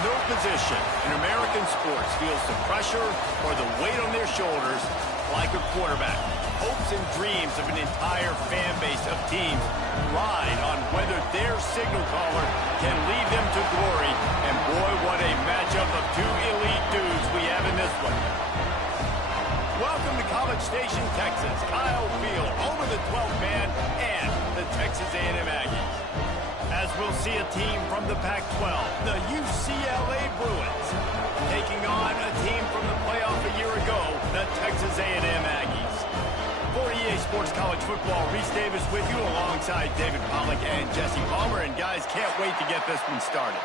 No position in American sports feels the pressure or the weight on their shoulders like a quarterback. Hopes and dreams of an entire fan base of teams ride on whether their signal caller can lead them to glory. And boy, what a matchup of two elite dudes we have in this one. Welcome to College Station, Texas. Kyle Field, home of the 12th man and the Texas A&M Aggies. As we'll see a team from the Pac-12, the UCLA Bruins, taking on a team from the playoff a year ago, the Texas A&M Aggies. For EA Sports College Football, Reese Davis with you alongside David Pollack and Jesse Palmer. And guys, can't wait to get this one started.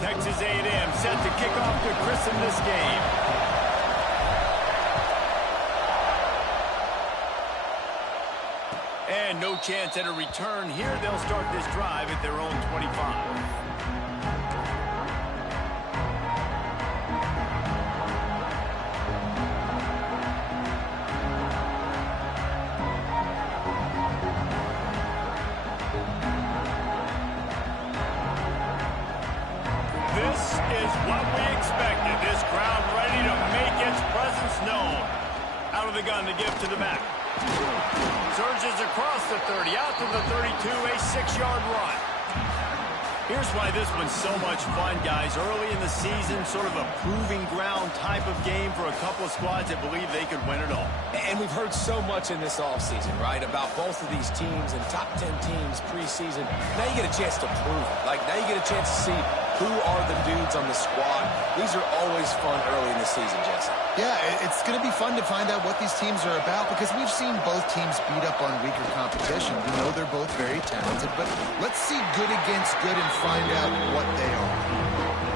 Texas A&M set to kick off to christen this game. And no chance at a return here. They'll start this drive at their own 25. This is what we expected. This crowd ready to make its presence known. Out of the gun to give to the back. Surges across the 30, out to the 32, a 6-yard run. Here's why this one's so much fun, guys. Early in the season, sort of a proving ground type of game for a couple of squads that believe they could win it all. And we've heard so much in this offseason, right, about both of these teams and top 10 teams preseason. Now you get a chance to prove it. Like, now you get a chance to see who are the dudes on the squad. These are always fun early in the season, Jesse. Yeah, it's going to be fun to find out what these teams are about because we've seen both teams beat up on weaker competition. We know they're both very talented, but let's see good against good and find out what they are.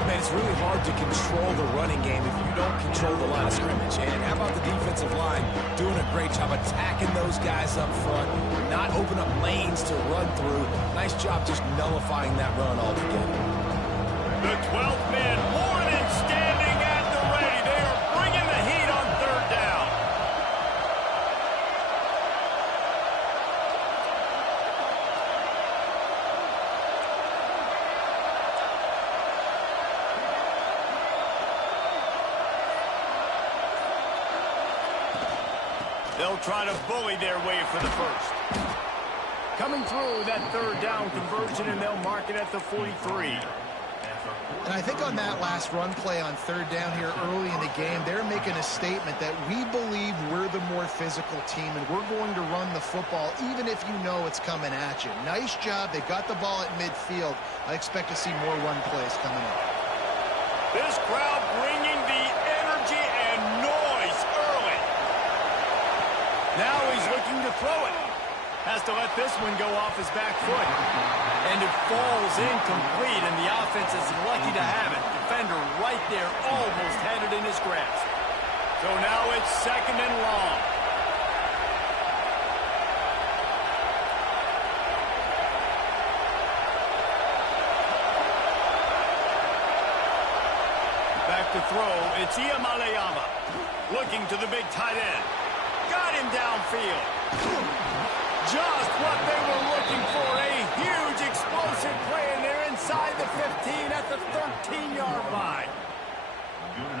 Man, it's really hard to control the running game if you don't control the line of scrimmage. And how about the defensive line doing a great job attacking those guys up front, not open up lanes to run through. Nice job just nullifying that run altogether. The 12th man, Warren, standing at the ready. They are bringing the heat on third down. They'll try to bully their way for the first. Coming through that third down conversion, and they'll mark it at the 43. And I think on that last run play on third down here early in the game, they're making a statement that we believe we're the more physical team and we're going to run the football even if you know it's coming at you. Nice job. They got the ball at midfield. I expect to see more run plays coming up. This crowd bringing the energy and noise early. Now he's looking to throw it. Has to let this one go off his back foot. And it falls incomplete, and the offense is lucky to have it. Defender right there almost had it in his grasp. So now it's second and long. Back to throw, it's Iamaleava. Looking to the big tight end. Got him downfield. Just what they were looking for, a huge explosive play, and they're inside the 15 at the 13-yard line.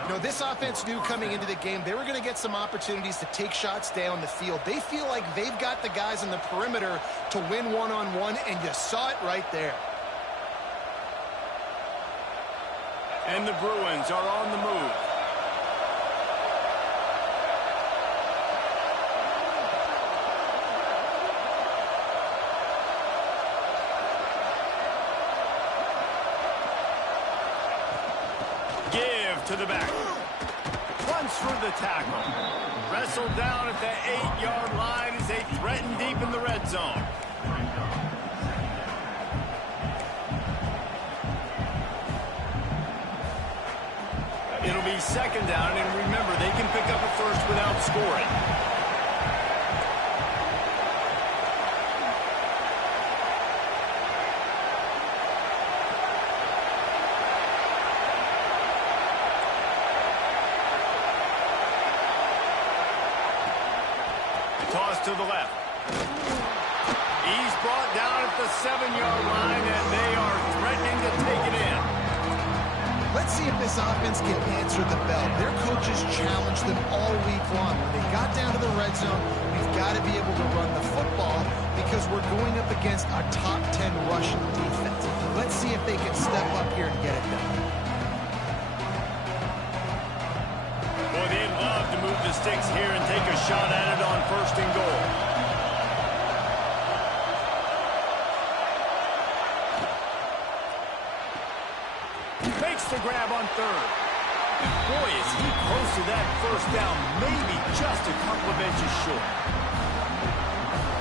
You know, this offense knew coming into the game they were going to get some opportunities to take shots down the field. They feel like they've got the guys on the perimeter to win one-on-one, and you saw it right there. And the Bruins are on the move. To the back. Runs through the tackle. Wrestled down at the 8-yard line as they threaten deep in the red zone. It'll be second down, and remember, they can pick up a first without scoring. toss to the left. He's brought down at the 7-yard line, and they are threatening to take it in. Let's see if this offense can answer the bell. Their coaches challenged them all week long. When they got down to the red zone, we've got to be able to run the football because we're going up against a top 10 rushing defense. Let's see if they can step up here and get it done. Boy, they'd love to move the sticks here and take a shot at it on 1st and goal. Makes the grab on 3rd. And boy, is he close to that 1st down, maybe just a couple of inches short.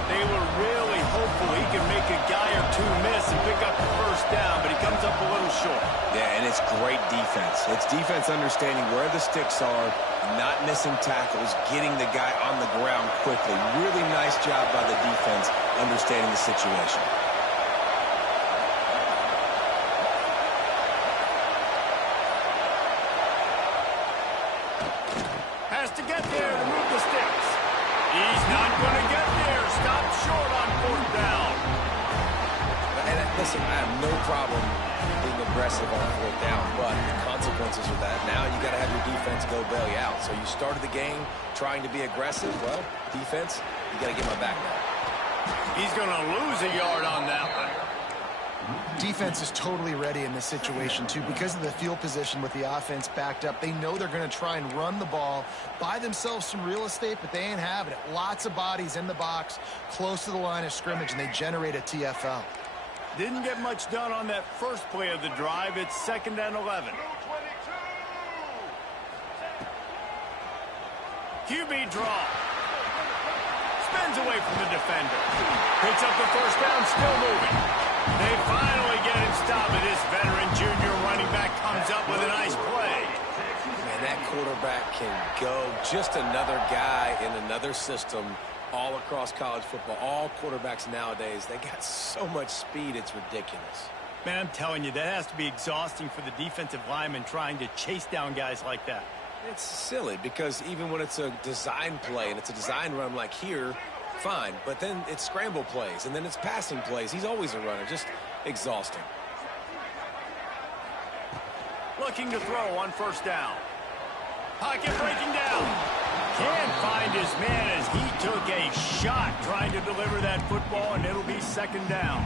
They were really hopeful he could make a guy or two miss and pick up the 1st down, but he comes up a little short. Yeah, and it's great defense. It's defense understanding where the sticks are, not missing tackles, getting the guy on the ground quickly. Really nice job by the defense understanding the situation. Has to get there to move the sticks. He's not going to get there. Stop short on 4th down. And listen, I have no problem being aggressive on 4th down, but the consequences of that, now you got to have your defense go bail you out. So you started the game trying to be aggressive. Well, defense, you got to get my back now. He's going to lose a yard on that one. Defense is totally ready in this situation, too. Because of the field position with the offense backed up, they know they're going to try and run the ball, buy themselves some real estate, but they ain't having it. Lots of bodies in the box, close to the line of scrimmage, and they generate a TFL. Didn't get much done on that first play of the drive. It's 2nd and 11. QB draw. Spins away from the defender. Picks up the 1st down, still moving. They finally get him stopped, and this veteran junior running back comes up with a nice play. Man, that quarterback can go. Just another guy in another system all across college football. All quarterbacks nowadays, they got so much speed, it's ridiculous. Man, I'm telling you, that has to be exhausting for the defensive lineman trying to chase down guys like that. It's silly because even when it's a design play and it's a design run like here, fine, but then it's scramble plays, and then it's passing plays. He's always a runner, just exhausting. Looking to throw on 1st down. Pocket breaking down. Can't find his man as he took a shot trying to deliver that football, and it'll be 2nd down.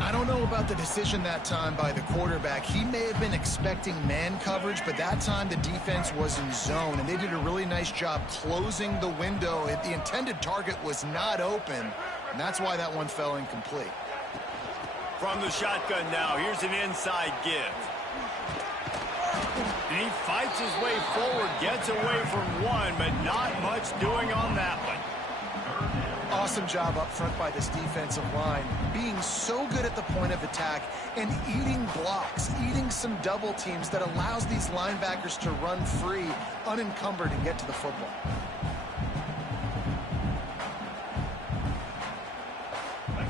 I don't know about the decision that time by the quarterback. He may have been expecting man coverage, but that time the defense was in zone, and they did a really nice job closing the window. The intended target was not open, and that's why that one fell incomplete. From the shotgun now, here's an inside give. And he fights his way forward, gets away from one, but not much doing on that one. Awesome job up front by this defensive line, being so good at the point of attack and eating blocks, eating some double teams that allows these linebackers to run free, unencumbered, and get to the football.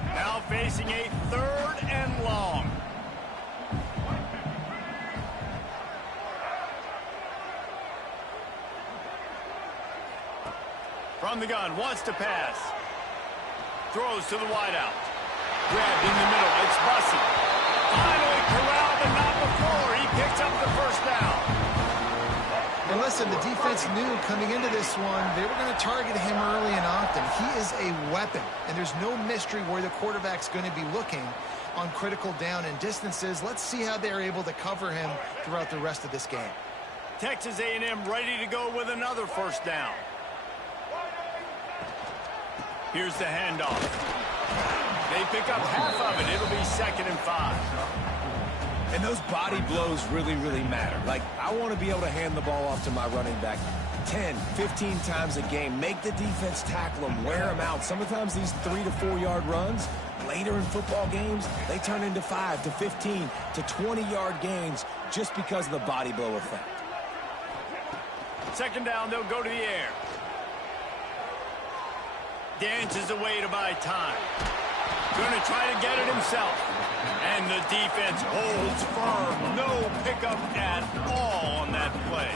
Now facing a 3rd and long. From the gun, wants to pass. Throws to the wideout. Grabbed in the middle. It's Bussey. Finally corralled, but not before. He picks up the 1st down. And listen, the defense knew coming into this one, they were going to target him early and often. He is a weapon, and there's no mystery where the quarterback's going to be looking on critical down and distances. Let's see how they're able to cover him throughout the rest of this game. Texas A&M ready to go with another 1st down. Here's the handoff. They pick up half of it. It'll be 2nd and 5. And those body blows really, really matter. Like, I want to be able to hand the ball off to my running back 10, 15 times a game. Make the defense tackle them, wear them out. Sometimes these 3 to 4 yard runs, later in football games, they turn into 5 to 15 to 20 yard gains just because of the body blow effect. 2nd down, they'll go to the air. Dances away to buy time. Going to try to get it himself. And the defense holds firm. No pickup at all on that play.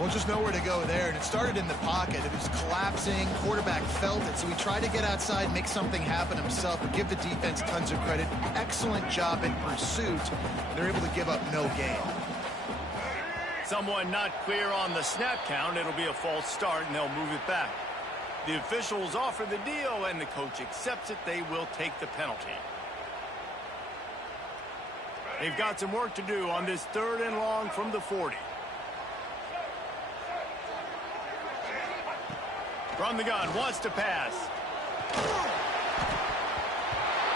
Well, Well, just nowhere to go there, and it started in the pocket. It was collapsing. Quarterback felt it, so he tried to get outside, make something happen himself, but give the defense tons of credit. Excellent job in pursuit. They're able to give up no gain. Someone not clear on the snap count. It'll be a false start, and they'll move it back. The officials offer the deal, and the coach accepts it. They will take the penalty. They've got some work to do on this 3rd and long from the 40. From the gun, wants to pass.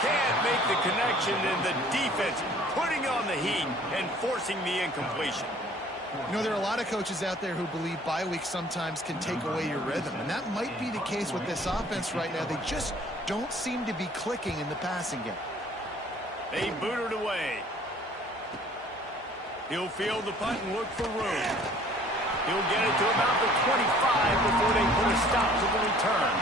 Can't make the connection, and the defense putting on the heat and forcing the incompletion. You know, there are a lot of coaches out there who believe bye weeks sometimes can take away your rhythm, and that might be the case with this offense right now. They just don't seem to be clicking in the passing game. They boot it away. He'll field the punt and look for room. He'll get it to about the 25 before they put a stop to the return.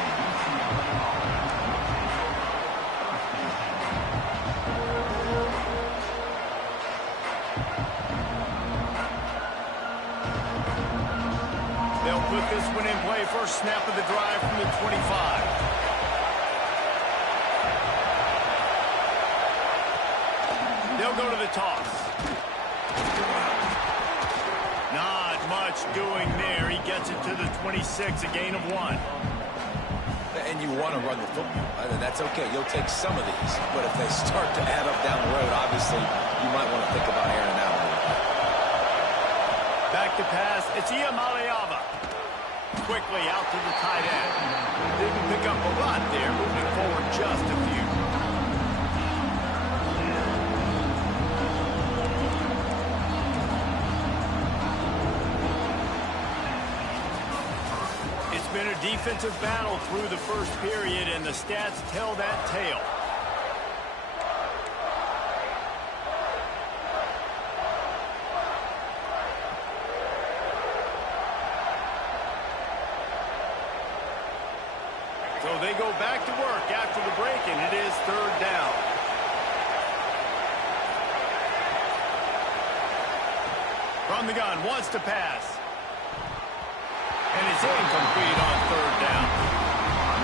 They'll put this one in play. First snap of the drive from the 25. They'll go to the toss. Not much doing there. He gets it to the 26, a gain of 1. And you want to run the football. That's okay. You'll take some of these. But if they start to add up down the road, obviously, you might want to think about airing it out a little bit. Back to pass. It's Iamaleava. Quickly out to the tight end. Didn't pick up a lot there. Moving forward just a few. It's been a defensive battle through the first period, and the stats tell that tale. So they go back to work after the break, and it is 3rd down. From the gun, wants to pass. And it's incomplete on 3rd down.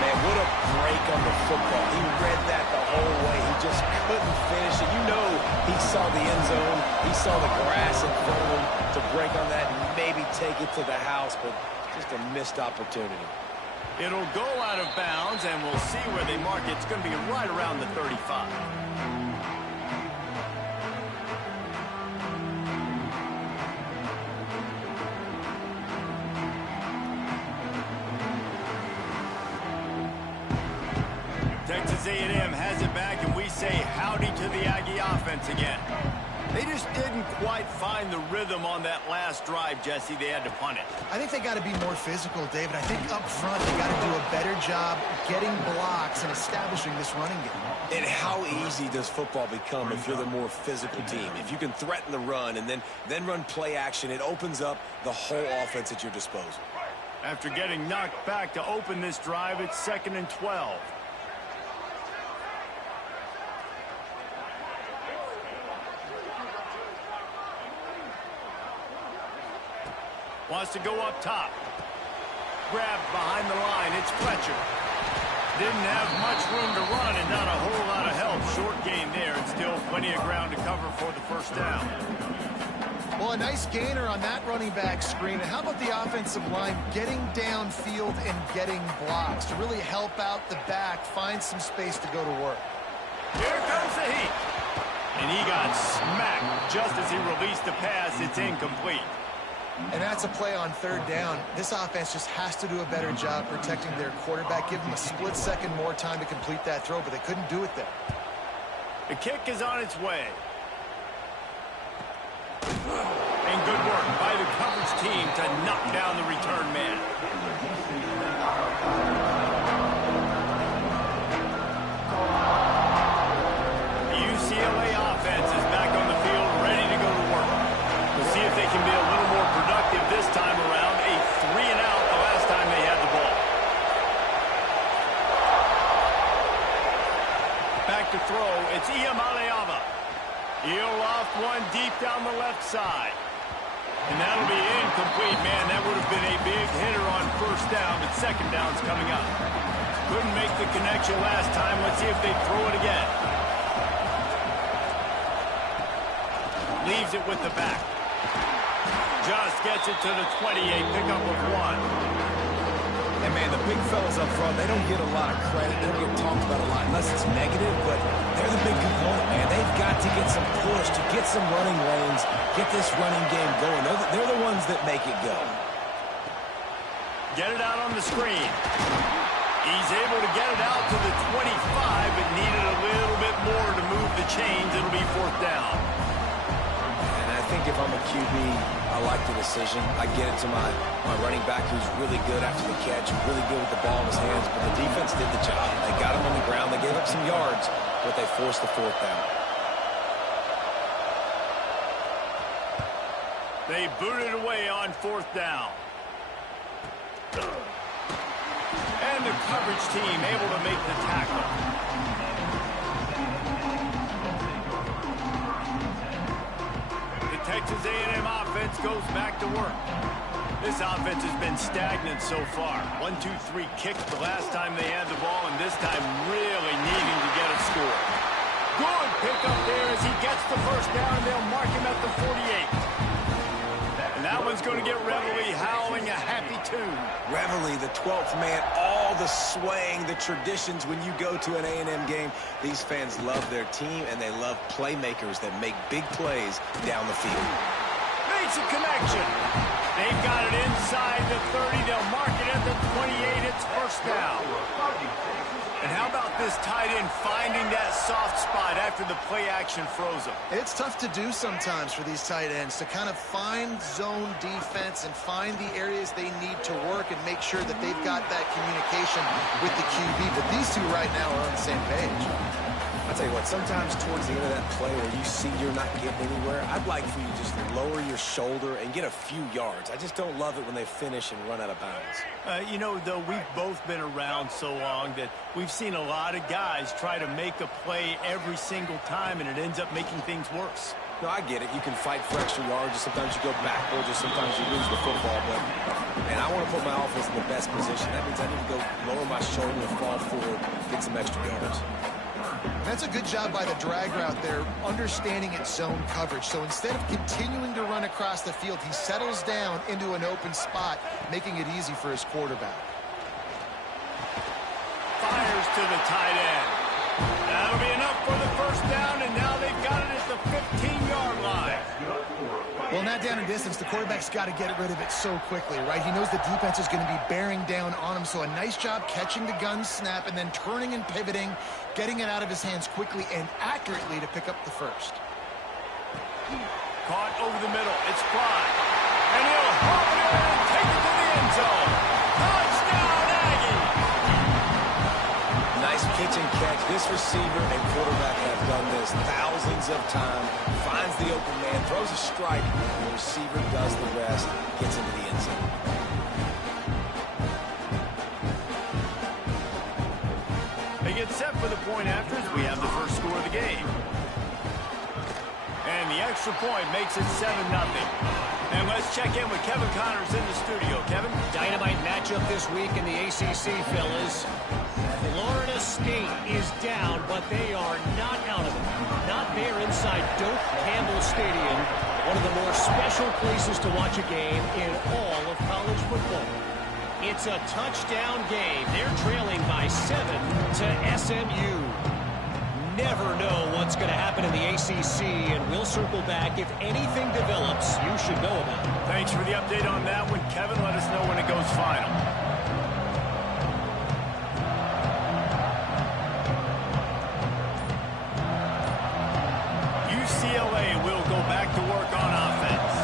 Man, what a break on the football. He read that the whole way. He just couldn't finish it. You know he saw the end zone. He saw the grass in front of him to break on that and maybe take it to the house, but just a missed opportunity. It'll go out of bounds, and we'll see where they mark it. It's going to be right around the 35. Texas A&M has it back, and we say howdy to the Aggie offense again. They just didn't quite find the rhythm on that last drive, Jesse. They had to punt it. I think they got to be more physical, David. I think up front they got to do a better job getting blocks and establishing this running game. And how easy does football become if you're the more physical team? If you can threaten the run and then run play action, it opens up the whole offense at your disposal. After getting knocked back to open this drive, it's 2nd and 12. Wants to go up top. Grabbed behind the line. It's Fletcher. Didn't have much room to run and not a whole lot of help. Short gain there, and still plenty of ground to cover for the first down. Well, a nice gainer on that running back screen. And how about the offensive line getting downfield and getting blocks to really help out the back, find some space to go to work. Here comes the heat. And he got smacked just as he released the pass. It's incomplete. And that's a play on 3rd down. This offense just has to do a better job protecting their quarterback. Give them a split second more time to complete that throw, but they couldn't do it there. The kick is on its way. And good work by the coverage team to knock down the return man. The UCLA offense is back on the field, ready to go to work. We'll see if they can be a little more productive this time around. A 3-and-out the last time they had the ball. Back to throw. It's Iamaleava. He'll loft one deep down the left side. And that'll be incomplete. Man, that would have been a big hitter on first down, but second down's coming up. Couldn't make the connection last time. Let's see if they throw it again. Leaves it with the back. Just gets it to the 28, pickup of 1. And, man, the big fellas up front, they don't get a lot of credit. They don't get talked about a lot unless it's negative, but they're the big component, man. They've got to get some push, to get some running lanes, get this running game going. They're the ones that make it go. Get it out on the screen. He's able to get it out to the 25, but needed a little bit more to move the chains. It'll be fourth down. And I think if I'm a QB, I like the decision. I get it to my running back who's really good after the catch, really good with the ball in his hands, but the defense did the job. They got him on the ground. They gave up some yards, but they forced the fourth down. They booted away on fourth down. And the coverage team able to make the tackle. The Texas A&M offense goes back to work. This offense has been stagnant so far. 1-2-3 kick the last time they had the ball, and this time really needing to get a score. Good pickup there as he gets the first down, and they'll mark him at the 48. And that one's going to get Reveille howling a happy tune. Reveille, the 12th man, all the swaying, the traditions when you go to an A&M game. These fans love their team, and they love playmakers that make big plays down the field. Makes a connection. They've got it inside the 30. They'll mark it at the 28. It's first down. And how about this tight end finding that soft spot after the play action froze him? It's tough to do sometimes for these tight ends to kind of find zone defense and find the areas they need to work and make sure that they've got that communication with the QB. But these two right now are on the same page. I'll tell you what, sometimes towards the end of that play where you see you're not getting anywhere, I'd like for you just to lower your shoulder and get a few yards. I just don't love it when they finish and run out of bounds. You know, though, we've both been around so long that we've seen a lot of guys try to make a play every single time, and it ends up making things worse. No, I get it. You can fight for extra yards, or sometimes you go backwards, or sometimes you lose the football. But, man, I want to put my offense in the best position. That means I need to go lower my shoulder and fall forward, get some extra yards. That's a good job by the drag route there, understanding its zone coverage. So instead of continuing to run across the field, he settles down into an open spot, making it easy for his quarterback. Fires to the tight end. That'll be enough for the first down, and now they've got it at the 15-yard line. Well, in that down and distance, the quarterback's got to get rid of it so quickly, right? He knows the defense is going to be bearing down on him, so a nice job catching the gun snap and then turning and pivoting, getting it out of his hands quickly and accurately to pick up the first. Caught over the middle. It's Fly. And he'll haul it in and take it to the end zone. Touchdown, Aggie! Nice pitch and catch. This receiver and quarterback have done this thousands of times. Finds the open man, throws a strike, and the receiver does the rest, gets into the end zone. They get set for the point after as we have the first score of the game. And the extra point makes it 7-0. And let's check in with Kevin Connors in the studio. Kevin? Dynamite matchup this week in the ACC, fellas. Florida State is down, but they are not out of it. Not there inside Doak Campbell Stadium, one of the more special places to watch a game in all of college football. It's a touchdown game. They're trailing by 7 to SMU. Never know what's going to happen in the ACC, and we'll circle back. If anything develops, you should know about it. Thanks for the update on that one, Kevin. Let us know when it goes final. UCLA will go back to work on offense.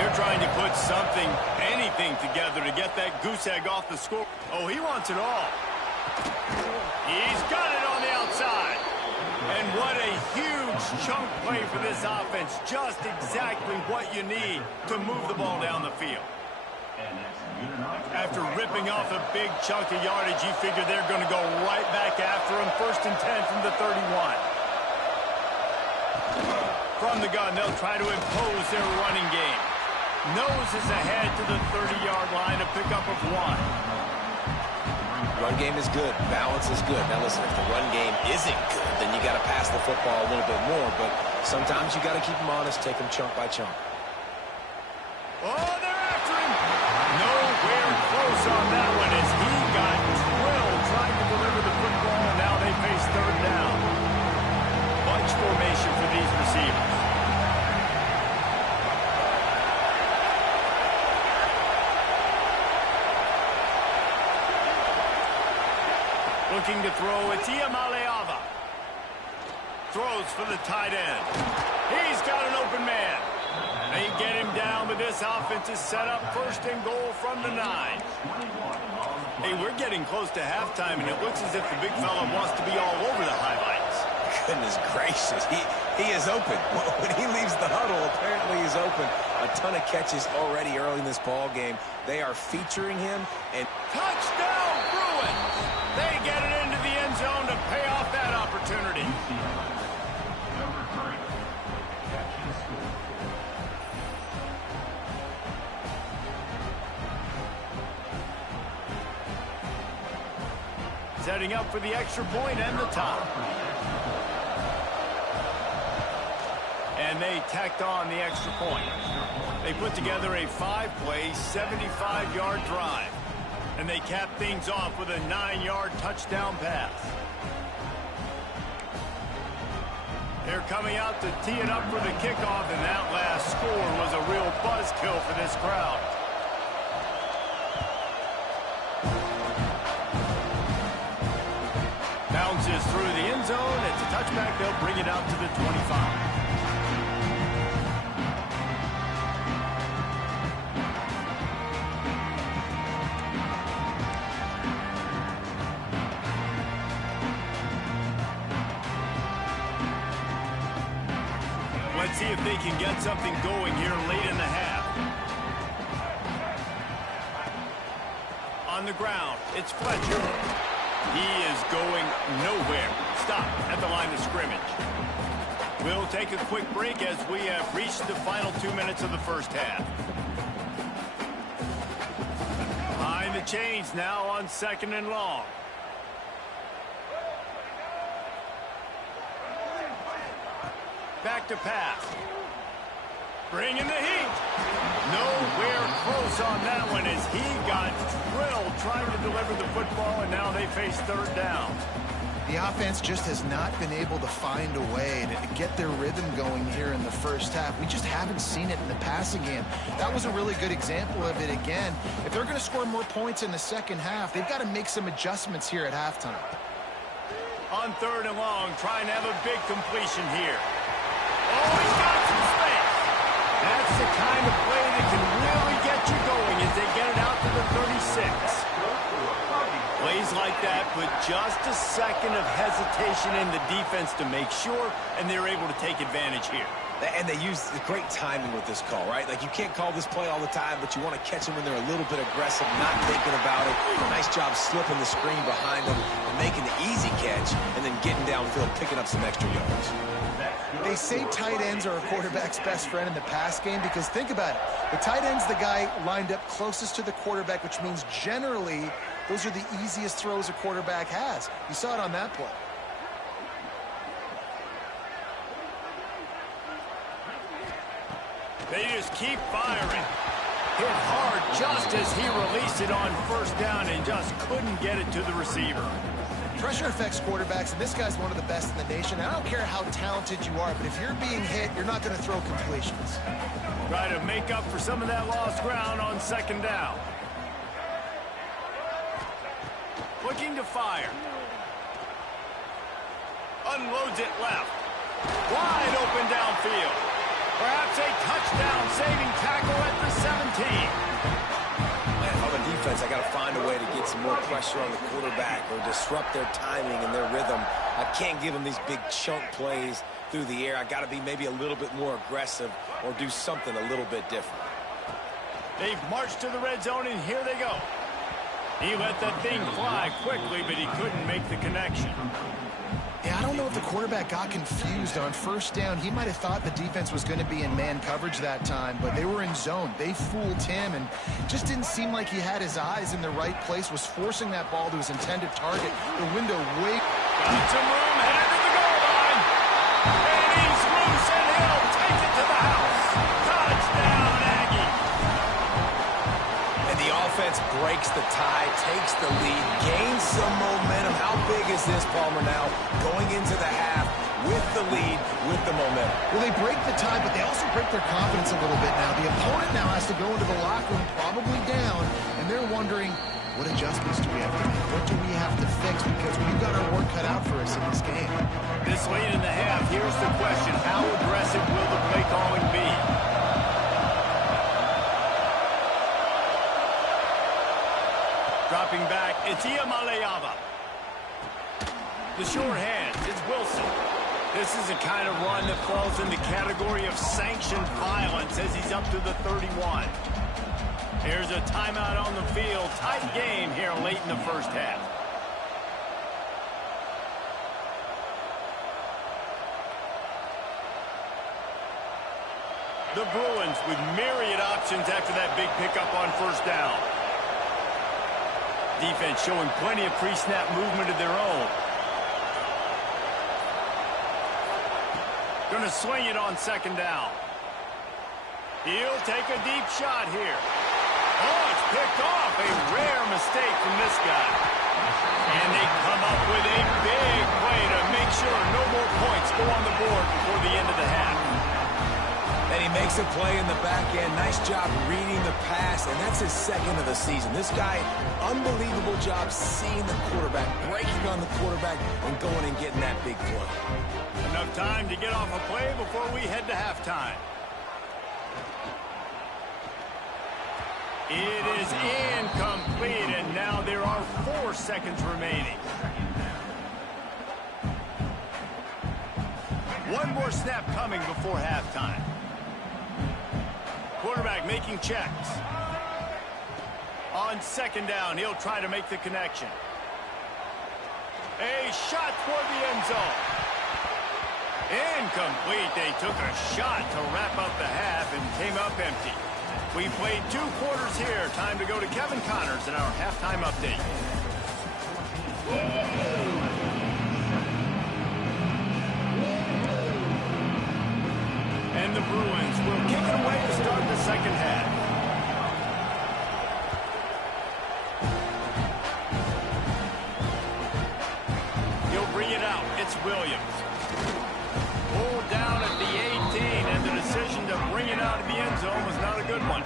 They're trying to put something, anything together to get that goose egg off the score. Oh, he wants it all. He's got it on the outside. And what a huge chunk play for this offense. Just exactly what you need to move the ball down the field. After ripping off a big chunk of yardage, you figure they're going to go right back after him. 1st and 10 from the 31. From the gun, they'll try to impose their running game. Noses ahead to the 30-yard line, a pickup of 1. Run game is good. Balance is good. Now, listen, if the run game isn't good, then you got to pass the football a little bit more. But sometimes you got to keep them honest, take them chunk by chunk. Oh, they're after him. Nowhere close on that one as he got drilled trying to deliver the football, and now they face third down. Bunch formation for these receivers. Looking to throw, it's Iamaleava. Throws for the tight end. He's got an open man. They get him down, but this offense is set up first and goal from the 9. Hey, we're getting close to halftime, and it looks as if the big fella wants to be all over the highlights. Goodness gracious, he is open. When he leaves the huddle, apparently he's open. A ton of catches already early in this ball game. They are featuring him. And touchdown, Bruins! They get it into the end zone to pay off that opportunity. Setting up for the extra point and the top. And they tacked on the extra point. They put together a 5-play, 75-yard drive. And they cap things off with a 9-yard touchdown pass. They're coming out to tee it up for the kickoff, and that last score was a real buzzkill for this crowd. Bounces through the end zone. It's a touchback. They'll bring it out to the 25. Let's see if they can get something going here late in the half. On the ground, it's Fletcher. He is going nowhere. Stop at the line of scrimmage. We'll take a quick break as we have reached the final 2 minutes of the first half. Behind the chains now on 2nd and long. Back to pass. Bringing the heat. Nowhere close on that one as he got drilled trying to deliver the football, and now they face third down. The offense just has not been able to find a way to get their rhythm going here in the first half. We just haven't seen it in the passing game. That was a really good example of it again. If they're going to score more points in the second half, they've got to make some adjustments here at halftime. On 3rd and long, trying to have a big completion here. Oh, he's got some space. That's the kind of play that can really get you going as they get it out to the 36. Plays like that put just a second of hesitation in the defense to make sure, and they're able to take advantage here. And they use great timing with this call, right? Like, you can't call this play all the time, but you want to catch them when they're a little bit aggressive, not thinking about it. Nice job slipping the screen behind them and making the easy catch, and then getting downfield, picking up some extra yards. They say tight ends are a quarterback's best friend in the pass game because think about it. The tight end's the guy lined up closest to the quarterback, which means generally those are the easiest throws a quarterback has. You saw it on that play. They just keep firing. Hit hard just as he released it on 1st down and just couldn't get it to the receiver. Pressure affects quarterbacks, and this guy's one of the best in the nation. I don't care how talented you are, but if you're being hit, you're not going to throw completions. Try to make up for some of that lost ground on 2nd down. Looking to fire. Unloads it left. Wide open downfield. Perhaps a touchdown-saving tackle at the 17. Man, if I'm a defense, I got to find a way to get some more pressure on the quarterback or disrupt their timing and their rhythm. I can't give them these big chunk plays through the air. I got to be maybe a little bit more aggressive or do something a little bit different. They've marched to the red zone, and here they go. He let that thing fly quickly, but he couldn't make the connection. Yeah, I don't know if the quarterback got confused on first down. He might have thought the defense was going to be in man coverage that time, but they were in zone. They fooled him and just didn't seem like he had his eyes in the right place, was forcing that ball to his intended target. The window way... Got some room, headed to the goal line. And he's loose, and he'll take it to the house. Touchdown, Aggie. And the offense breaks the tie, takes the lead, gains some momentum. How big is this, Palmer, now? Going into the half with the lead, with the momentum. Well, they break the tie, but they also break their confidence a little bit now. The opponent now has to go into the locker room probably down, and they're wondering, what adjustments do we have to make? What do we have to fix? Because we've got our work cut out for us in this game. This late in the half, here's the question. How aggressive will the play calling be? Dropping back, it's Iamaleava. The short hand, it's Wilson. This is a kind of run that falls in the category of sanctioned violence as he's up to the 31. Here's a timeout on the field. Tight game here late in the first half. The Bruins with myriad options after that big pickup on first down. Defense showing plenty of pre-snap movement of their own. Going to swing it on second down. He'll take a deep shot here. Oh, it's picked off. A rare mistake from this guy. And they come up with a big play to make sure no more points go on the board before the end of the half. And he makes a play in the back end. Nice job reading the pass, and that's his second of the season. This guy, unbelievable job seeing the quarterback, breaking on the quarterback, and going and getting that big play. Enough time to get off a play before we head to halftime. It is incomplete, and now there are 4 seconds remaining. One more snap coming before halftime. Quarterback making checks. On second down, he'll try to make the connection. A shot toward the end zone. Incomplete. They took a shot to wrap up the half and came up empty. We played 2 quarters here. Time to go to Kevin Connors in our halftime update. And the Bruins will kick it away to start the second half. He'll bring it out. It's Williams. Pulled down at the 18, and the decision to bring it out of the end zone was not a good one.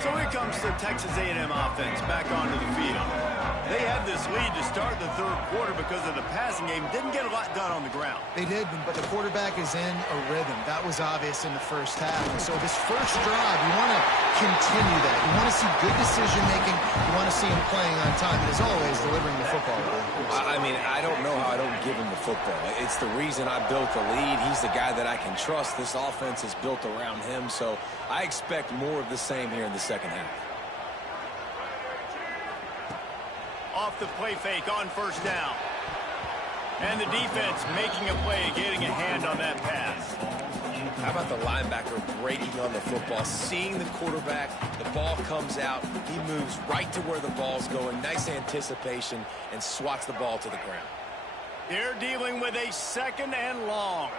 So here comes the Texas A&M offense back onto the field. They had this lead to start the third quarter because of the passing game. Didn't get a lot done on the ground. They did, but the quarterback is in a rhythm. That was obvious in the first half. And so this first drive, you want to continue that. You want to see good decision-making. You want to see him playing on time. And as always, delivering the football. I mean, I don't know how I don't give him the football. It's the reason I built the lead. He's the guy that I can trust. This offense is built around him, so I expect more of the same here in the second half. Off the play fake on first down. And the defense making a play, getting a hand on that pass. How about the linebacker breaking on the football, seeing the quarterback, the ball comes out, he moves right to where the ball's going, nice anticipation, and swats the ball to the ground. They're dealing with a second and long.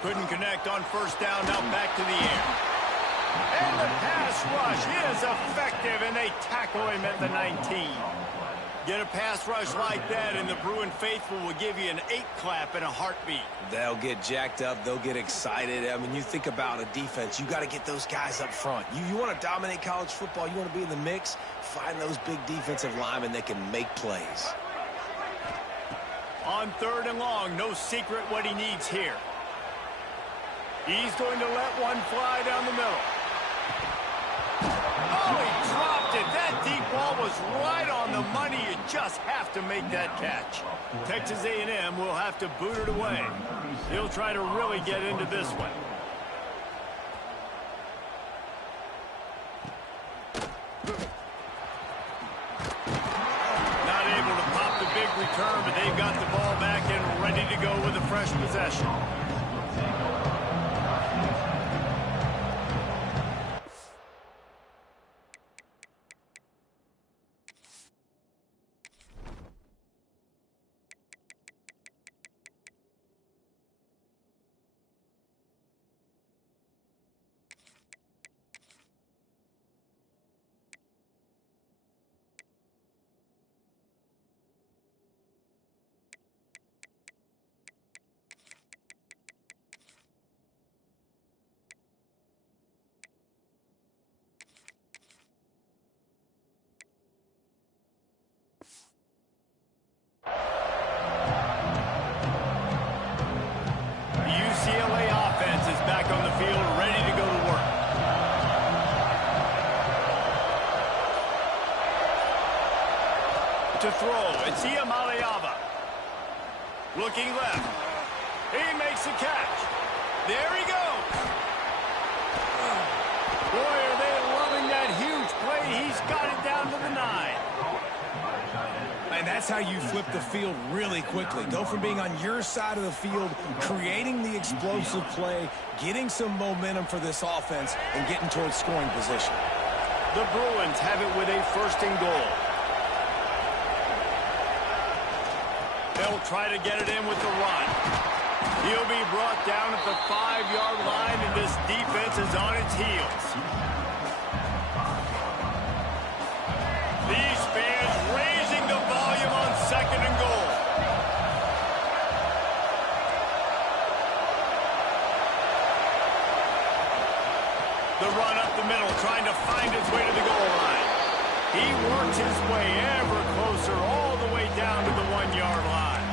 Couldn't connect on first down, now back to the air. And the pass rush is effective, and they tackle him at the 19. Get a pass rush like that, and the Bruin faithful will give you an 8-clap and a heartbeat. They'll get jacked up. They'll get excited. I mean, you think about a defense. You got to get those guys up front. You want to dominate college football. You want to be in the mix. Find those big defensive linemen that can make plays. On third and long, no secret what he needs here. He's going to let one fly down the middle. Oh, he dropped it. That deep ball was right on the money. You just have to make that catch. Texas A&M will have to boot it away. He'll try to really get into this one. Not able to pop the big return, but they've got the ball back and ready to go with a fresh possession. UCLA offense is back on the field, ready to go to work. To throw, it's Iamaleava. Looking left. He makes the catch. There he goes. Boy, are they loving that huge play. He's got it down to the 9. And that's how you flip the field really quickly. Go from being on your side of the field, creating the explosive play, getting some momentum for this offense, and getting towards scoring position. The Bruins have it with a 1st and goal. They'll try to get it in with the run. He'll be brought down at the 5-yard line, and this defense is on its heels. These fans raising the volume on 2nd and goal. The run up the middle, trying to find its way to the goal line. He works his way ever closer, all the way down to the 1-yard line.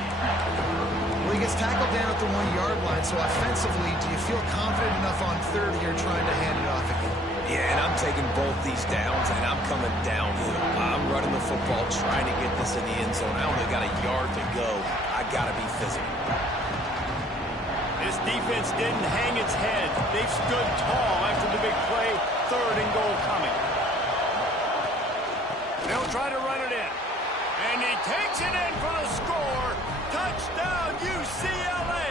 Well, he gets tackled down at the 1-yard line, so offensively, do you feel confident enough on 3rd here trying to hand it off again? Yeah, and I'm taking both these downs, and I'm coming downhill. I'm running the football, trying to get this in the end zone. I only got a yard to go. I got to be physical. This defense didn't hang its head. They've stood tall after the big play. 3rd and goal coming. They'll try to run it in. And he takes it in for the score. Touchdown, UCLA.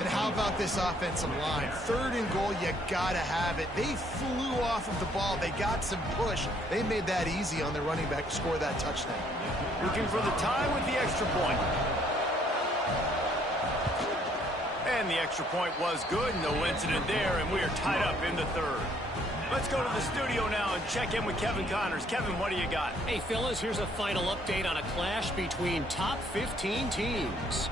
And how about this offensive line? 3rd and goal, you got to have it. They flew off of the ball. They got some push. They made that easy on their running back to score that touchdown. Looking for the tie with the extra point. And the extra point was good. No incident there, and we are tied up in the 3rd. Let's go to the studio now and check in with Kevin Connors. Kevin, what do you got? Hey, fellas, here's a final update on a clash between top 15 teams.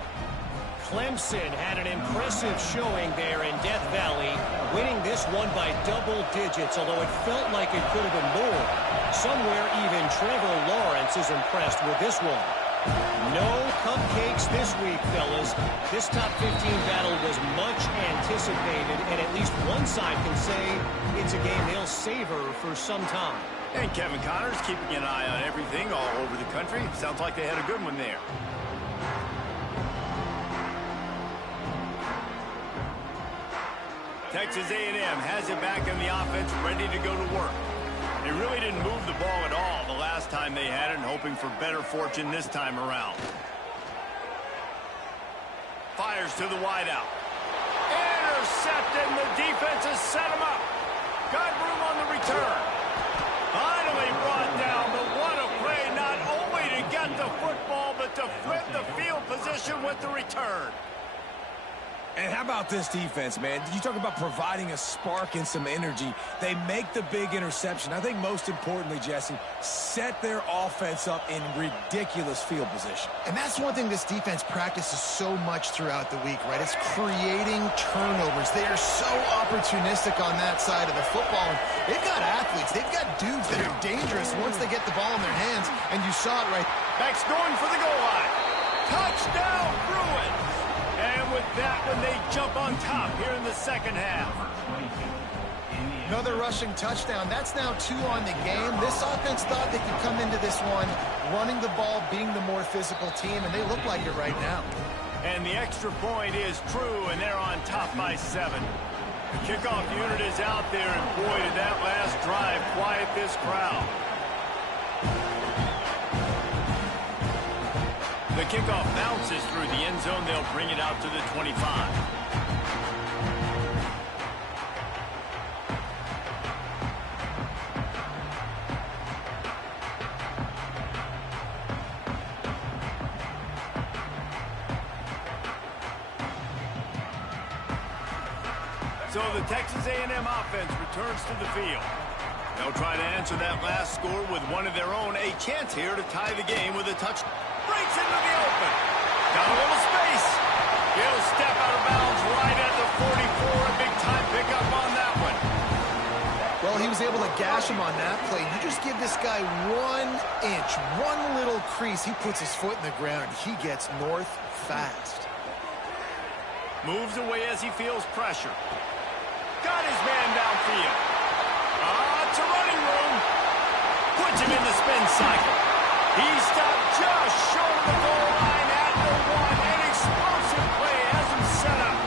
Clemson had an impressive showing there in Death Valley, winning this one by double digits, although it felt like it could have been more. Somewhere even Trevor Lawrence is impressed with this one. No cupcakes this week, fellas. This top 15 battle was much anticipated, and at least one side can say it's a game they'll savor for some time. And Kevin Connors keeping an eye on everything all over the country. Sounds like they had a good one there. Texas A&M has it back in the offense, ready to go to work. They really didn't move the ball at all the last time they had it, hoping for better fortune this time around. Fires to the wideout. Intercepted, and the defense has set him up. Got room on the return. Finally brought down, but what a play, not only to get the football, but to flip the field position with the return. And how about this defense, man? You talk about providing a spark and some energy. They make the big interception. I think most importantly, Jesse, set their offense up in ridiculous field position. And that's one thing this defense practices so much throughout the week, right? It's creating turnovers. They are so opportunistic on that side of the football. And they've got athletes. They've got dudes that are dangerous once they get the ball in their hands. And you saw it right. Beck's going for the goal line. Touchdown, Bruins. And with that one, they jump on top here in the 2nd half. Another rushing touchdown. That's now 2 on the game. This offense thought they could come into this one running the ball, being the more physical team, and they look like it right now. And the extra point is true, and they're on top by 7. The kickoff unit is out there, and boy, did that last drive quiet this crowd. The kickoff bounces through the end zone. They'll bring it out to the 25. So the Texas A&M offense returns to the field. They'll try to answer that last score with one of their own. A chance here to tie the game with a touch. Breaks into the open. Got a little space. He'll step out of bounds right at the 44. A big-time pickup on that one. Well, he was able to gash him on that play. You just give this guy 1 inch, one little crease. He puts his foot in the ground. He gets north fast. Moves away as he feels pressure. Got his man downfield. To running room. Puts him in the spin cycle. He stopped just short of the goal line at the 1. An explosive play has him set up.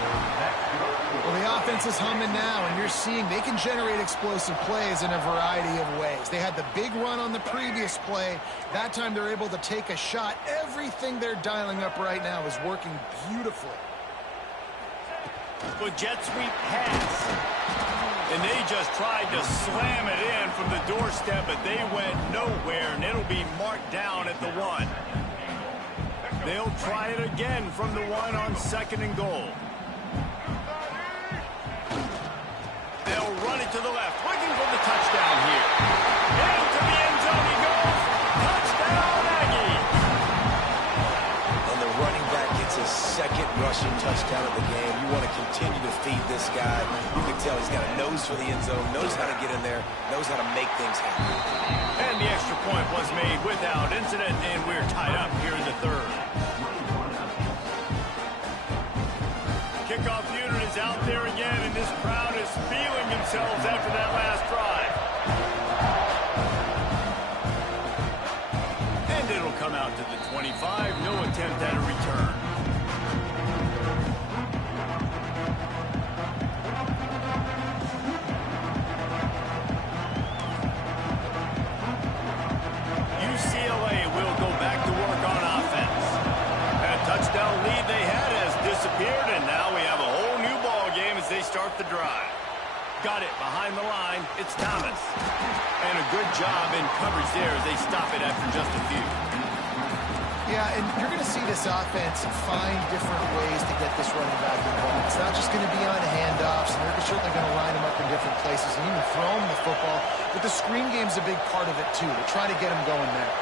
Well, the offense is humming now, and you're seeing they can generate explosive plays in a variety of ways. They had the big run on the previous play. That time they're able to take a shot. Everything they're dialing up right now is working beautifully. With jet sweep pass. And they just tried to slam it in from the doorstep, but they went nowhere, and it'll be marked down at the 1. They'll try it again from the 1 on 2nd and goal. They'll run it to the left, looking for the touchdown here. Into the end zone he goes. Touchdown, Aggie! And the running back gets his 2nd rushing touchdown of the game. You want to continue to feed this guy. You can tell he's got a nose for the end zone, knows how to get in there, knows how to make things happen. And the extra point was made without incident, and we're tied up here in the 3rd. Kickoff unit is out there again, and this crowd is feeling themselves after that last drive. And it'll come out to the 25. No attempt at a return. UCLA will go back to work on offense. That touchdown lead they had has disappeared, and now we have a whole new ball game as they start the drive. Got it behind the line. It's Thomas. And a good job in coverage there as they stop it after just a few. Yeah, and you're going to see this offense find different ways to get this running back involved. It's not just going to be on handoffs, and they're certainly going to line him up in different places and even throw him the football. But the screen game's a big part of it, too, to try to get him going there.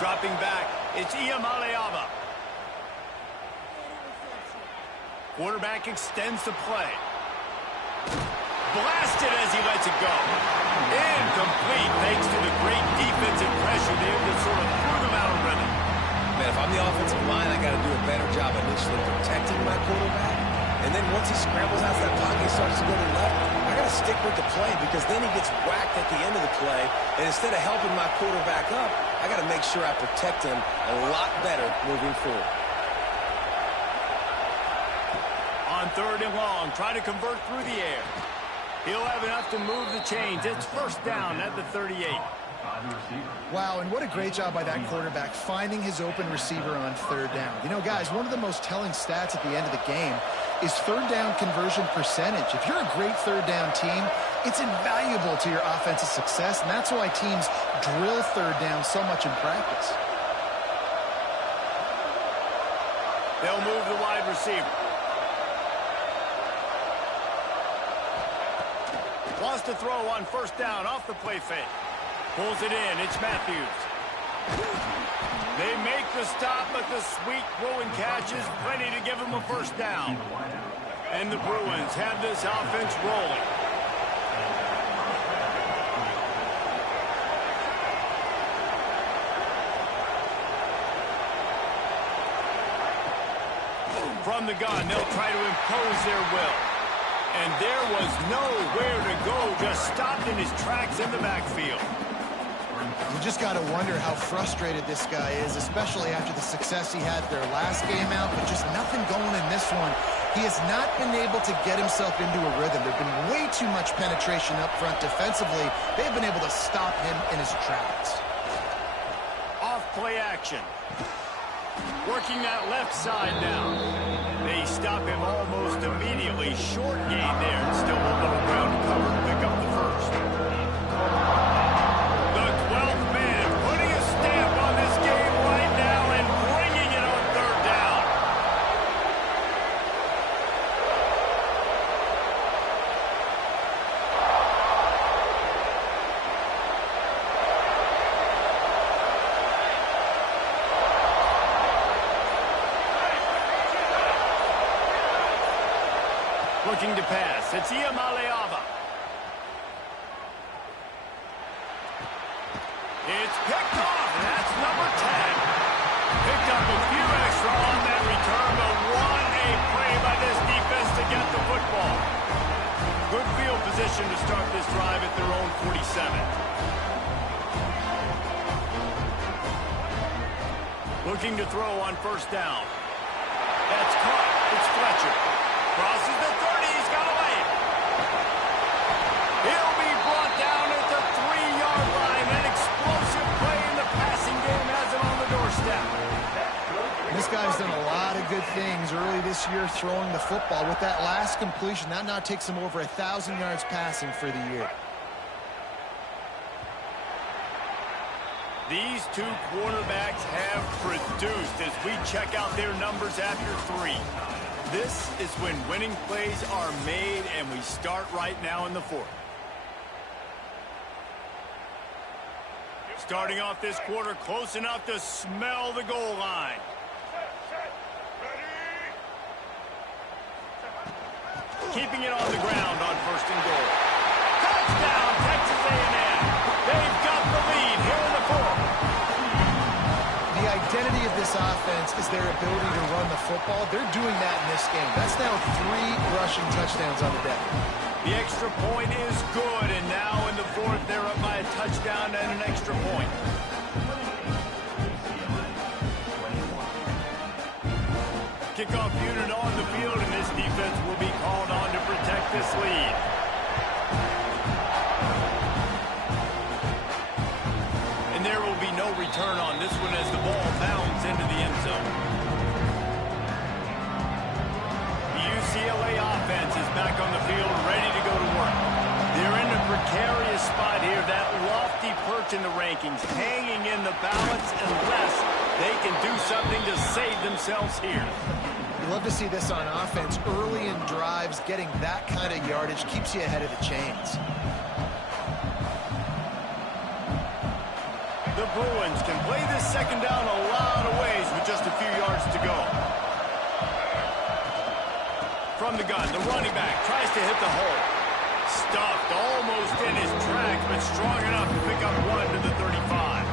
Dropping back, it's Iamaleava. Quarterback extends the play. Blasted as he lets it go. Incomplete thanks to the great defensive pressure there that sort of threw them out of rhythm. Man, if I'm the offensive line, I got to do a better job initially protecting my quarterback. And then once he scrambles out of that pocket, starts to go to the left, I got to stick with the play because then he gets whacked at the end of the play. And instead of helping my quarterback up, I got to make sure I protect him a lot better moving forward. On 3rd and long, try to convert through the air. He'll have enough to move the chains. It's 1st down at the 38. Wow, and what a great job by that quarterback finding his open receiver on 3rd down. You know, guys, one of the most telling stats at the end of the game is 3rd down conversion percentage. If you're a great 3rd down team, it's invaluable to your offensive success, and that's why teams drill 3rd down so much in practice. They'll move the wide receiver. Lost to throw on 1st down off the play fake. Pulls it in. It's Matthews. They make the stop, but the sweet throwing catch is plenty to give them a 1st down. And the Bruins have this offense rolling. From the gun, they'll try to impose their will. And there was nowhere to go, just stopped in his tracks in the backfield. You just got to wonder how frustrated this guy is, especially after the success he had their last game out, but just nothing going in this one. He has not been able to get himself into a rhythm. There's been way too much penetration up front defensively. They've been able to stop him in his tracks. Off play action. Working that left side now. They stop him almost immediately. Short gain there, and still a little ground to cover to pick up the first. The 12th man putting a stamp on this game right now and bringing it on third down. Looking to pass. It's Iamaleava. It's picked off. That's number 10. Picked up a few extra on that return, but what a play by this defense to get the football. Good field position to start this drive at their own 47. Looking to throw on first down. That's caught. It's Fletcher. Crosses the 30. He's got a lane. He'll be brought down at the 3-yard line. An explosive play in the passing game has him on the doorstep. This guy's done a lot of good things early this year throwing the football. With that last completion, that now takes him over 1,000 yards passing for the year. These two quarterbacks have produced as we check out their numbers after 3. This is when winning plays are made, and we start right now in the 4th. Starting off this quarter close enough to smell the goal line. Keeping it on the ground on first and goal. Touchdown, Texas A&M. They've got the lead here in the 4th. The identity of this offense is their ability to run the football. They're doing that in this game. That's now 3 rushing touchdowns on the day. The extra point is good, and now in the 4th, they're up by a touchdown and an extra point. Kickoff unit on the field, and this defense will be called on to protect this lead. And there will be no return on this one as the ball bounds into the end zone. The UCLA offense is back on the field, ready to go to work. They're in a precarious spot here, that lofty perch in the rankings, hanging in the balance unless they can do something to save themselves here. You love to see this on offense. Early in drives, getting that kind of yardage keeps you ahead of the chains. The Bruins can play this second down a lot of ways with just a few yards to go. From the gun, the running back tries to hit the hole. Stuffed almost in his tracks, but strong enough to pick up 1 to the 35.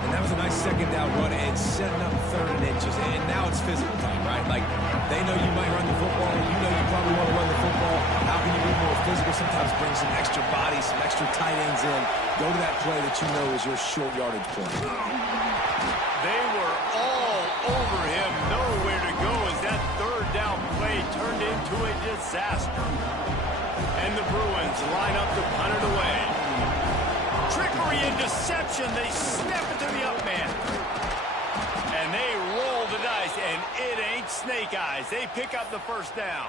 And that was a nice second down run and setting up 3rd and inches. And now it's physical time, right? Like, they know you might run the football. You know you probably want to run the football. How can you be more physical? Sometimes bring some extra bodies, some extra tight ends in. Go to that play that you know is your short yardage play. They were all over him. Nowhere to go as that 3rd down play turned into a disaster. And the Bruins line up to punt it away. Trickery and deception. They snap it to the up man. And they roll the dice, and it ain't snake eyes. They pick up the first down.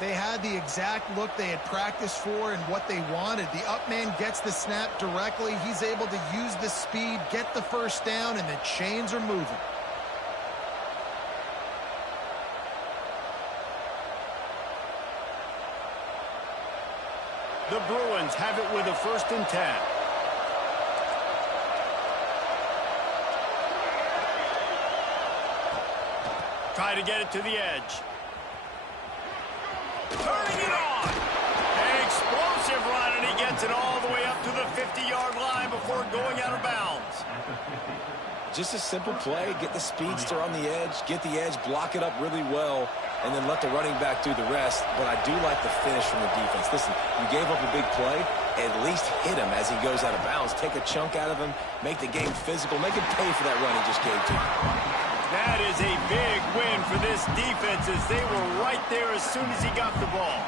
They had the exact look they had practiced for and what they wanted. The up man gets the snap directly. He's able to use the speed, get the first down, and the chains are moving. The Bruins have it with a 1st and 10. Try to get it to the edge. Turning it on. An explosive run, and he gets it all the way up to the 50-yard line before going out of bounds. just a simple play. Get the speedster on the edge, get the edge, block it up really well, and then let the running back do the rest. But I do like the finish from the defense. Listen, you gave up a big play, at least hit him as he goes out of bounds. Take a chunk out of him, make the game physical, make him pay for that run he just gave to you. That is a big win for this defense as they were right there as soon as he got the ball.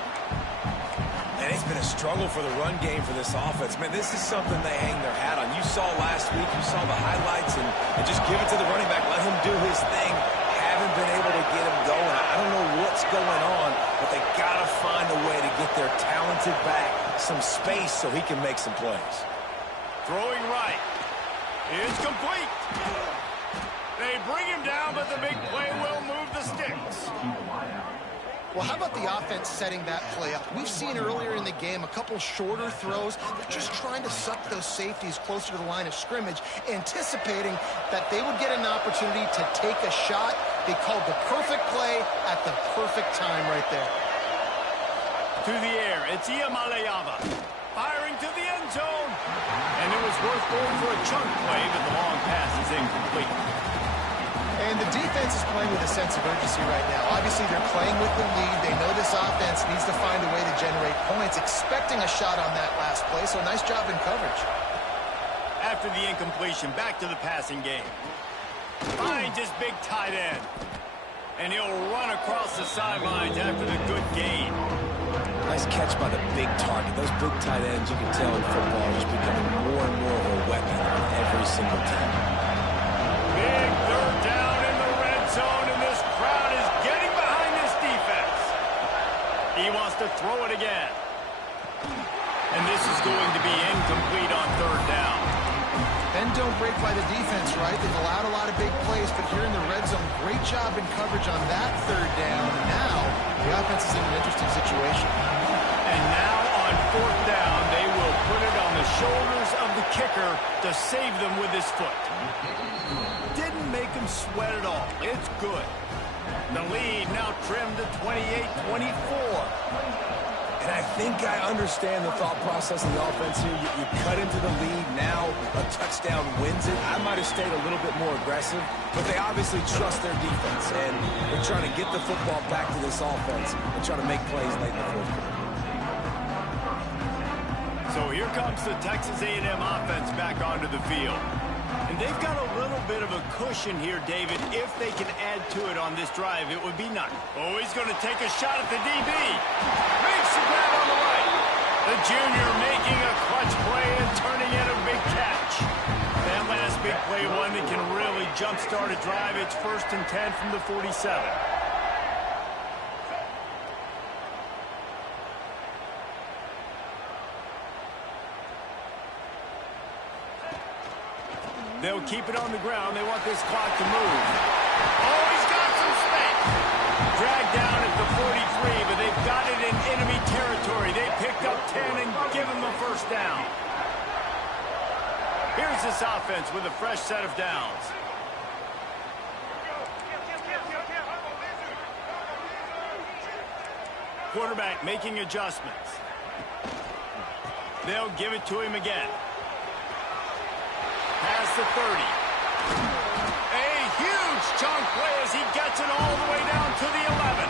And it's been a struggle for the run game for this offense. Man, this is something they hang their hat on. You saw last week, you saw the highlights, and just give it to the running back. Let him do his thing. Haven't been able to get him going. I don't know what's going on, but they got to find a way to get their talented back some space so he can make some plays. Throwing right. Is complete. They bring him down, but the big play will move the sticks. Well, how about the offense setting that play up? We've seen earlier in the game a couple shorter throws. They're just trying to suck those safeties closer to the line of scrimmage, anticipating that they would get an opportunity to take a shot. They called the perfect play at the perfect time right there. To the air, it's Iamaleava. Firing to the end zone. And it was worth going for a chunk play, but the long pass is incomplete. And the defense is playing with a sense of urgency right now. Obviously, they're playing with the lead. They know this offense needs to find a way to generate points, expecting a shot on that last play, so nice job in coverage. After the incompletion, back to the passing game. Finds his big tight end. And he'll run across the sidelines after the good gain. Nice catch by the big target. Those big tight ends, you can tell in football, are just becoming more and more of a weapon on every single team. Big third down in the red zone, and this crowd is getting behind this defense. He wants to throw it again. And this is going to be incomplete on third down. Bend don't break by the defense, right? They've allowed a lot of big plays, but here in the red zone, great job in coverage on that third down. And now the offense is in an interesting situation. And now on fourth down, they will put it on the shoulders of the kicker to save them with his foot. Didn't make him sweat at all. It's good. The lead now trimmed to 28-24. And I think I understand the thought process of the offense here. You cut into the lead. Now a touchdown wins it. I might have stayed a little bit more aggressive, but they obviously trust their defense, and they're trying to get the football back to this offense and try to make plays late in the fourth quarter. So here comes the Texas A&M offense back onto the field. And they've got a little bit of a cushion here, David. If they can add to it on this drive, it would be nice. Oh, he's going to take a shot at the DB. Makes the grab on the right. The junior making a clutch play and turning in a big catch. That last big play, one that can really jumpstart a drive. It's 1st and 10 from the 47. They'll keep it on the ground. They want this clock to move. Oh, he's got some space. Dragged down at the 43, but they've got it in enemy territory. They picked up 10 and give him the first down. Here's this offense with a fresh set of downs. Quarterback making adjustments. They'll give it to him again. Past the 30. A huge chunk play as he gets it all the way down to the 11.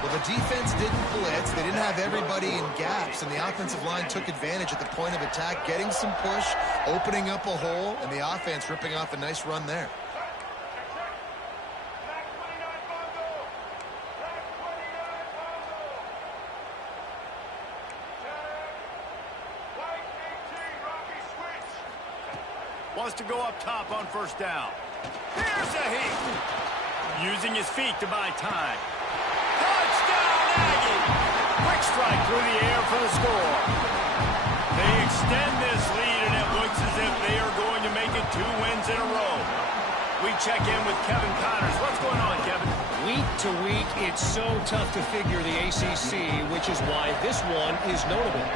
Well, the defense didn't blitz. They didn't have everybody in gaps, and the offensive line took advantage at the point of attack, getting some push, opening up a hole, and the offense ripping off a nice run there. Wants to go up top on first down. There's a heat. Using his feet to buy time. Touchdown, Aggie! Quick strike through the air for the score. They extend this lead, and it looks as if they are going to make it 2 wins in a row. We check in with Kevin Connors. What's going on, Kevin? Week to week, it's so tough to figure the ACC, which is why this one is notable.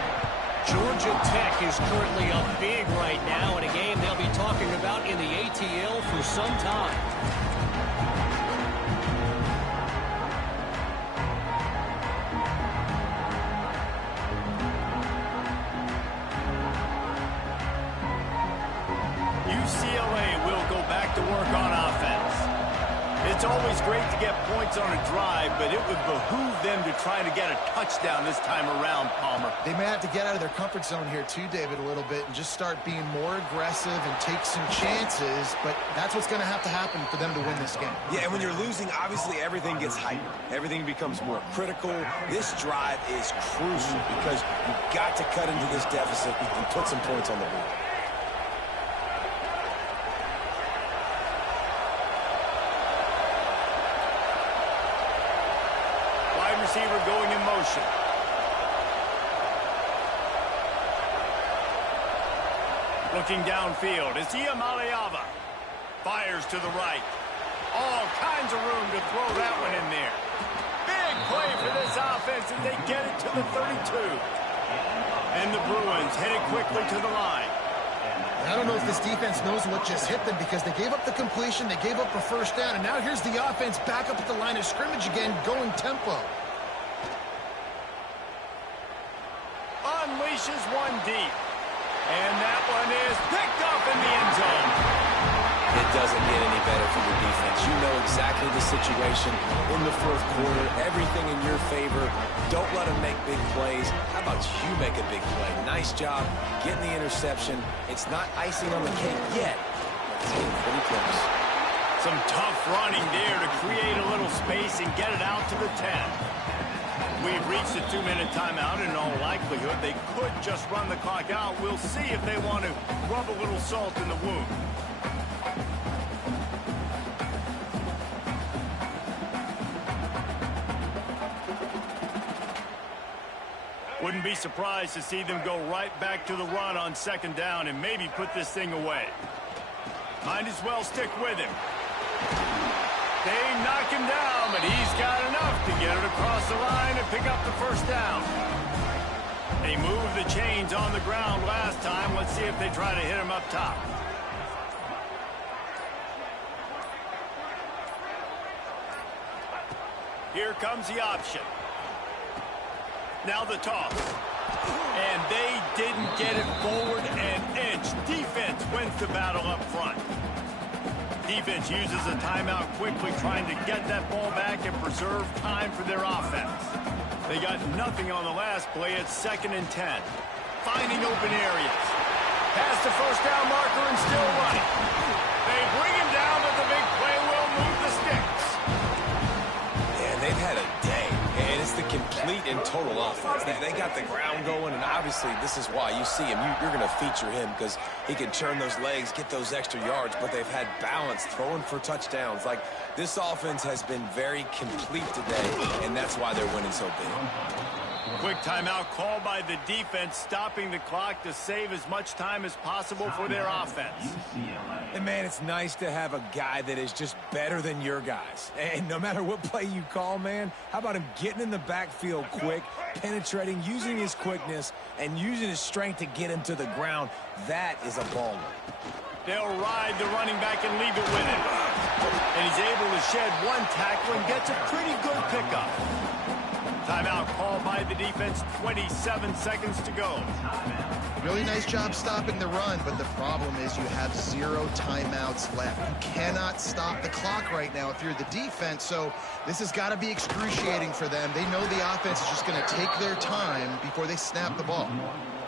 Georgia Tech is currently up big right now in a game they'll be talking about in the ATL for some time. UCLA will It's always great to get points on a drive, but it would behoove them to try to get a touchdown this time around, Palmer. They may have to get out of their comfort zone here too, David, a little bit and just start being more aggressive and take some chances, but that's what's going to happen for them to win this game. Yeah, and when you're losing, obviously everything gets hyper. Everything becomes more critical. This drive is crucial because you've got to cut into this deficit and put some points on the board. Receiver going in motion. Looking downfield, it's Iamaleava. Fires to the right. All kinds of room to throw that one in there. Big play for this offense, and they get it to the 32. And the Bruins headed quickly to the line. I don't know if this defense knows what just hit them because they gave up the completion, they gave up a first down, and now here's the offense back up at the line of scrimmage again, going tempo. Unleashes one deep. And that one is picked up in the end zone. It doesn't get any better for your defense. You know exactly the situation in the fourth quarter. Everything in your favor. Don't let them make big plays. How about you make a big play? Nice job getting the interception. It's not icing on the cake yet, but it's getting pretty close. Some tough running there to create a little space and get it out to the 10. We've reached a 2-minute timeout, and in all likelihood, they could just run the clock out. We'll see if they want to rub a little salt in the wound. Wouldn't be surprised to see them go right back to the run on second down and maybe put this thing away. Might as well stick with him. They knock him down, but he's got enough to get it across the line and pick up the first down. They moved the chains on the ground last time. Let's see if they try to hit him up top. Here comes the option. Now the toss. And they didn't get it forward an inch. Defense wins the battle up front. Defense uses a timeout quickly, trying to get that ball back and preserve time for their offense. They got nothing on the last play. It's 2nd and 10. Finding open areas. Past the first down marker and still running. They bring him down, but the big play will move the sticks. And they've had a day. And it's the complete and total offense. They got the ground going, and obviously this is why you see him. You're going to feature him because he can turn those legs, get those extra yards, but they've had balance throwing for touchdowns. Like, this offense has been very complete today, and that's why they're winning so big. Quick timeout called by the defense, stopping the clock to save as much time as possible for their offense. And, man, it's nice to have a guy that is just better than your guys. And no matter what play you call, man, how about him getting in the backfield quick, penetrating, using his quickness, and using his strength to get him to the ground? That is a baller. They'll ride the running back and leave it with him. And he's able to shed one tackle and gets a pretty good pickup. Timeout called by the defense, 27 seconds to go. Really nice job stopping the run, but the problem is you have 0 timeouts left. You cannot stop the clock right now if you're the defense, so this has got to be excruciating for them. They know the offense is just going to take their time before they snap the ball.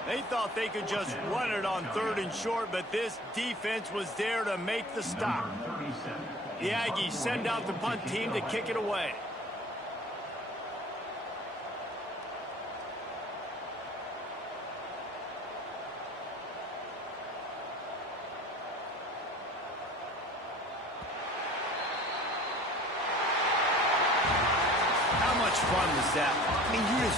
They thought they could just run it on 3rd and short, but this defense was there to make the stop. The Aggies send out the punt team to kick it away. How much fun was that? I mean, you just